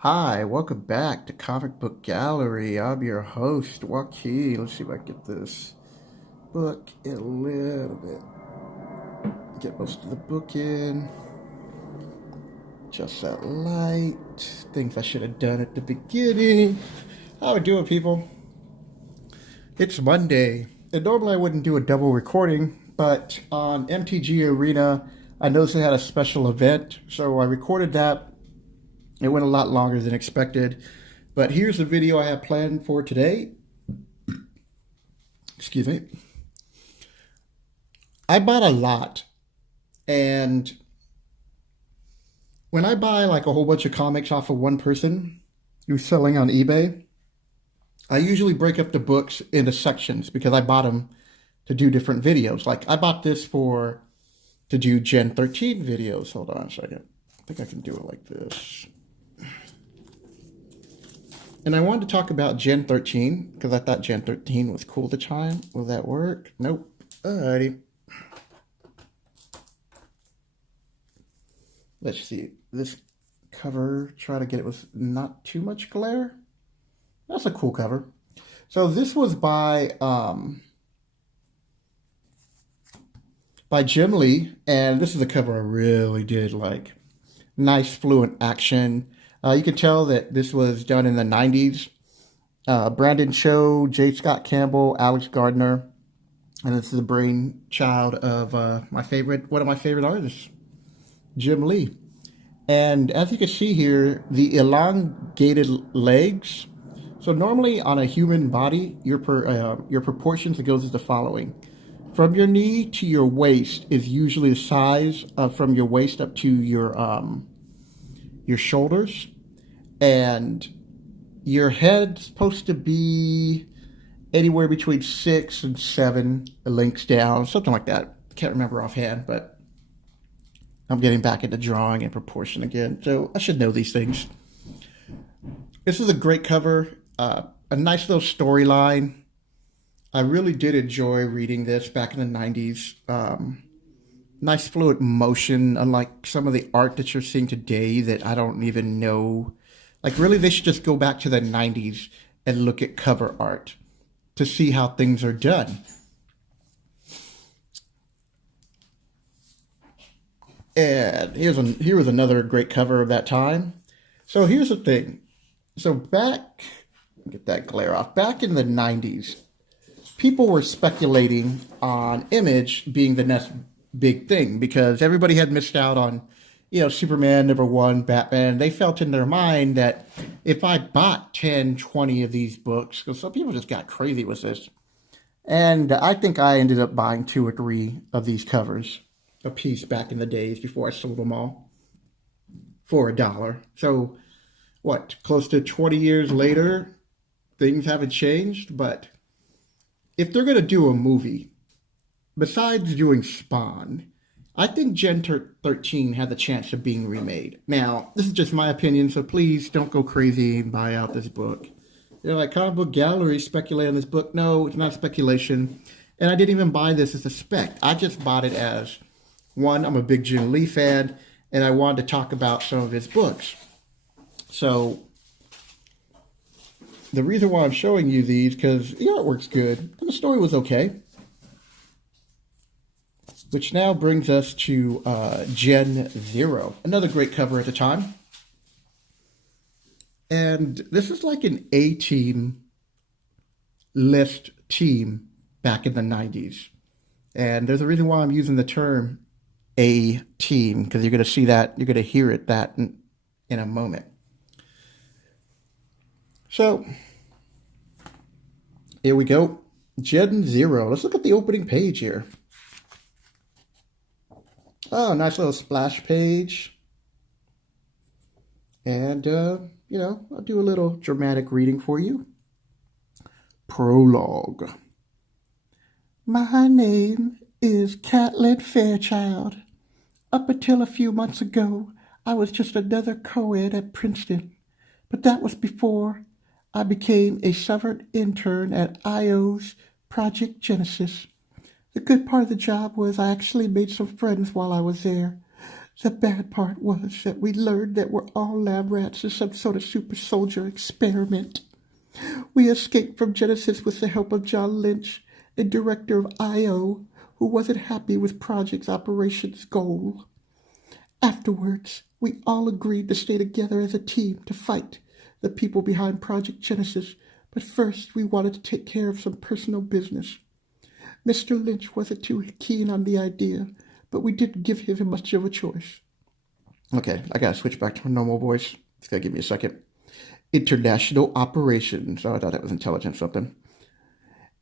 Hi, welcome back to Comic Book Gallery. I'm your host, Joaquin. Let's see if I can get this book in a little bit. Get most of the book in. Just that light. Things I should have done at the beginning. How we doing, people? It's Monday. And normally I wouldn't do a double recording, but on MTG Arena, I noticed they had a special event, so I recorded that. It went a lot longer than expected. But here's the video I have planned for today. Excuse me. I bought a lot. And when I buy like a whole bunch of comics off of one person who's selling on eBay, I usually break up the books into sections because I bought them to do different videos. Like I bought this to do Gen 13 videos. Hold on a second. I think I can do it like this. And I wanted to talk about Gen 13 because I thought Gen 13 was cool at the time. Will that work? Nope. Alrighty. Let's see. This cover, try to get it with not too much glare. That's a cool cover. So this was by Jim Lee, and this is a cover I really did like. Nice fluent action. You can tell that this was done in the 90s. Brandon Cho, J. Scott Campbell, Alex Gardner. And this is the brainchild of one of my favorite artists, Jim Lee. And as you can see here, the elongated legs. So normally on a human body, your proportions, it goes as the following. From your knee to your waist is usually the size from your waist up to your shoulders. And your head's supposed to be anywhere between 6 and 7 links down, something like that. Can't remember offhand, but I'm getting back into drawing and proportion again, so I should know these things. This is a great cover, a nice little storyline. I really did enjoy reading this back in the 90s. Nice fluid motion, unlike some of the art that you're seeing today that I don't even know. Like, really, they should just go back to the 90s and look at cover art to see how things are done. And here was another great cover of that time. So here's the thing. So get that glare off. Back in the 90s, people were speculating on Image being the next big thing because everybody had missed out on Superman #1, Batman. They felt in their mind that if I bought 10, 20 of these books, because some people just got crazy with this, and I think I ended up buying 2 or 3 of these covers a piece back in the days before I sold them all for $1. So, close to 20 years later, things haven't changed, but if they're going to do a movie, besides doing Spawn, I think Gen 13 had the chance of being remade. Now, this is just my opinion, so please don't go crazy and buy out this book. They're like, Comicbook Gallery speculate on this book. No, it's not speculation. And I didn't even buy this as a spec. I just bought it as, one, I'm a big Jim Lee fan, and I wanted to talk about some of his books. So, the reason why I'm showing you these, because the artwork's good, and the story was okay. Which now brings us to Gen 0. Another great cover at the time. And this is like an A-team list team back in the 90s. And there's a reason why I'm using the term A-team, because you're going to see that, you're going to hear it that in a moment. So, here we go. Gen 0. Let's look at the opening page here. Oh, nice little splash page. And, I'll do a little dramatic reading for you. Prologue. My name is Catlin Fairchild. Up until a few months ago, I was just another co-ed at Princeton. But that was before I became a summer intern at IO's Project Genesis. The good part of the job was I actually made some friends while I was there. The bad part was that we learned that we're all lab rats in some sort of super soldier experiment. We escaped from Genesis with the help of John Lynch, a director of I.O., who wasn't happy with Project's operations goal. Afterwards, we all agreed to stay together as a team to fight the people behind Project Genesis, but first we wanted to take care of some personal business. Mr. Lynch wasn't too keen on the idea, but we didn't give him much of a choice. Okay, I gotta switch back to my normal voice. It's gonna give me a second. International Operations. Oh, I thought that was intelligent something.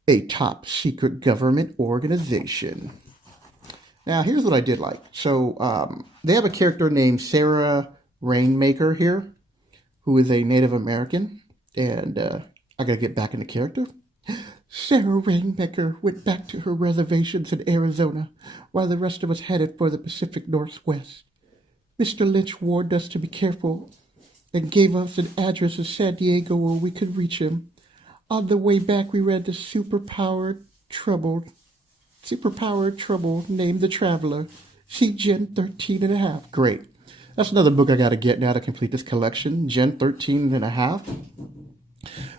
A top secret government organization. Now, here's what I did like. So, they have a character named Sarah Rainmaker here, who is a Native American. And I gotta get back into character. Sarah Rainmaker went back to her reservations in Arizona, while the rest of us headed for the Pacific Northwest. Mr. Lynch warned us to be careful and gave us an address in San Diego where we could reach him. On the way back, we read the superpowered trouble named The Traveler. See Gen 13 and a half. Great. That's another book I got to get now to complete this collection. Gen 13 and a half.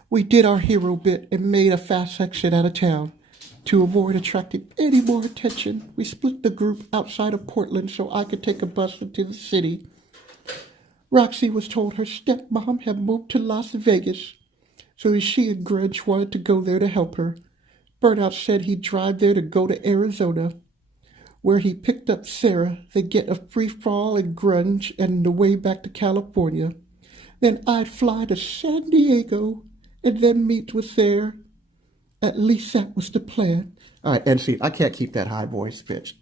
We did our hero bit and made a fast exit out of town. To avoid attracting any more attention, we split the group outside of Portland so I could take a bus into the city. Roxy was told her stepmom had moved to Las Vegas, so she and Grudge wanted to go there to help her. Burnout said he'd drive there to go to Arizona, where he picked up Sarah, then get a free fall and Grunge and the way back to California. Then I'd fly to San Diego and then meet with there. At least that was the plan. All right, and see, I can't keep that high voice pitched.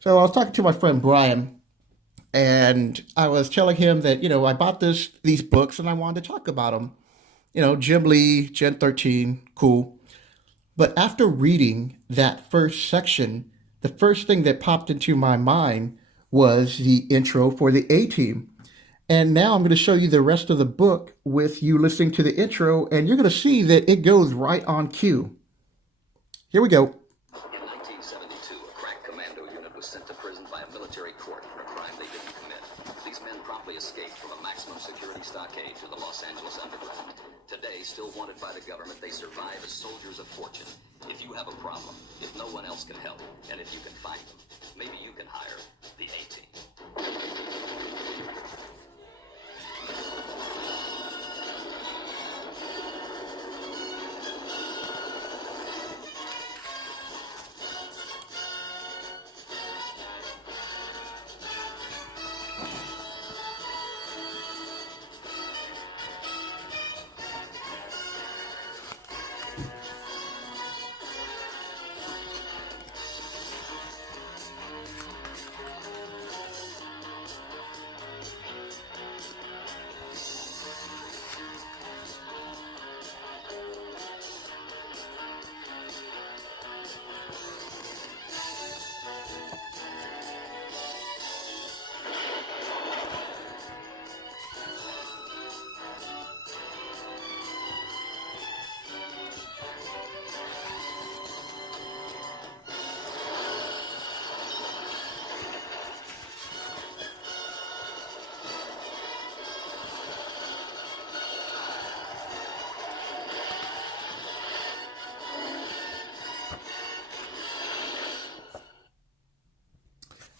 So I was talking to my friend Brian, and I was telling him that, I bought these books and I wanted to talk about them. Jim Lee, Gen 13, cool. But after reading that first section, the first thing that popped into my mind was the intro for the A-Team. And now I'm going to show you the rest of the book with you listening to the intro, and you're going to see that it goes right on cue. Here we go. In 1972, a crack commando unit was sent to prison by a military court for a crime they didn't commit. These men promptly escaped from a maximum security stockade to the Los Angeles underground. Today, still wanted by the government, they survive as soldiers of fortune. If you have a problem, if no one else can help, and if you can find them, maybe you can hire the A-Team.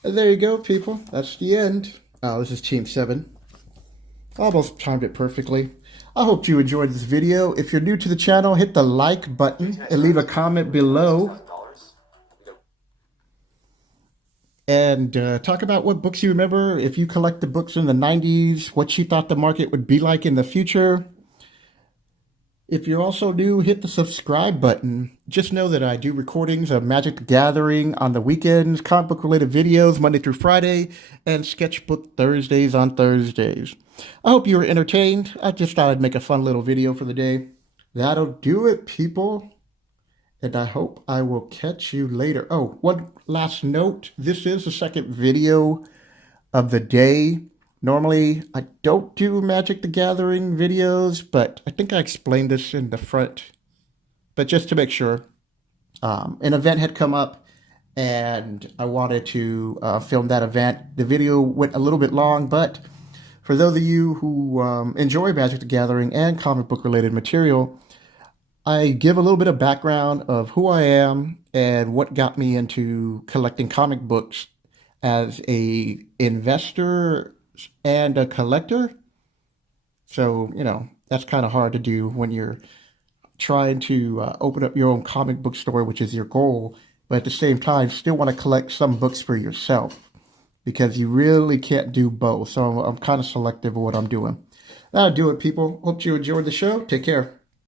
And there you go, people. That's the end. This is Team 7. Almost timed it perfectly. I hope you enjoyed this video. If you're new to the channel, hit the like button and leave a comment below. And talk about what books you remember. If you collect the books in the 90s, what you thought the market would be like in the future. If you're also new, hit the subscribe button. Just know that I do recordings of Magic the Gathering on the weekends, comic book related videos Monday through Friday, and sketchbook Thursdays on Thursdays. I hope you were entertained. I just thought I'd make a fun little video for the day. That'll do it, people. And I hope I will catch you later. Oh, one last note. This is the second video of the day. Normally, I don't do Magic the Gathering videos, but I think I explained this in the front. But just to make sure, an event had come up, and I wanted to film that event. The video went a little bit long, but for those of you who enjoy Magic the Gathering and comic book related material, I give a little bit of background of who I am and what got me into collecting comic books as a investor and a collector. So, that's kind of hard to do when you're trying to open up your own comic book store, which is your goal, but at the same time, still want to collect some books for yourself because you really can't do both. So I'm kind of selective of what I'm doing. That'll do it, people. Hope you enjoyed the show. Take care.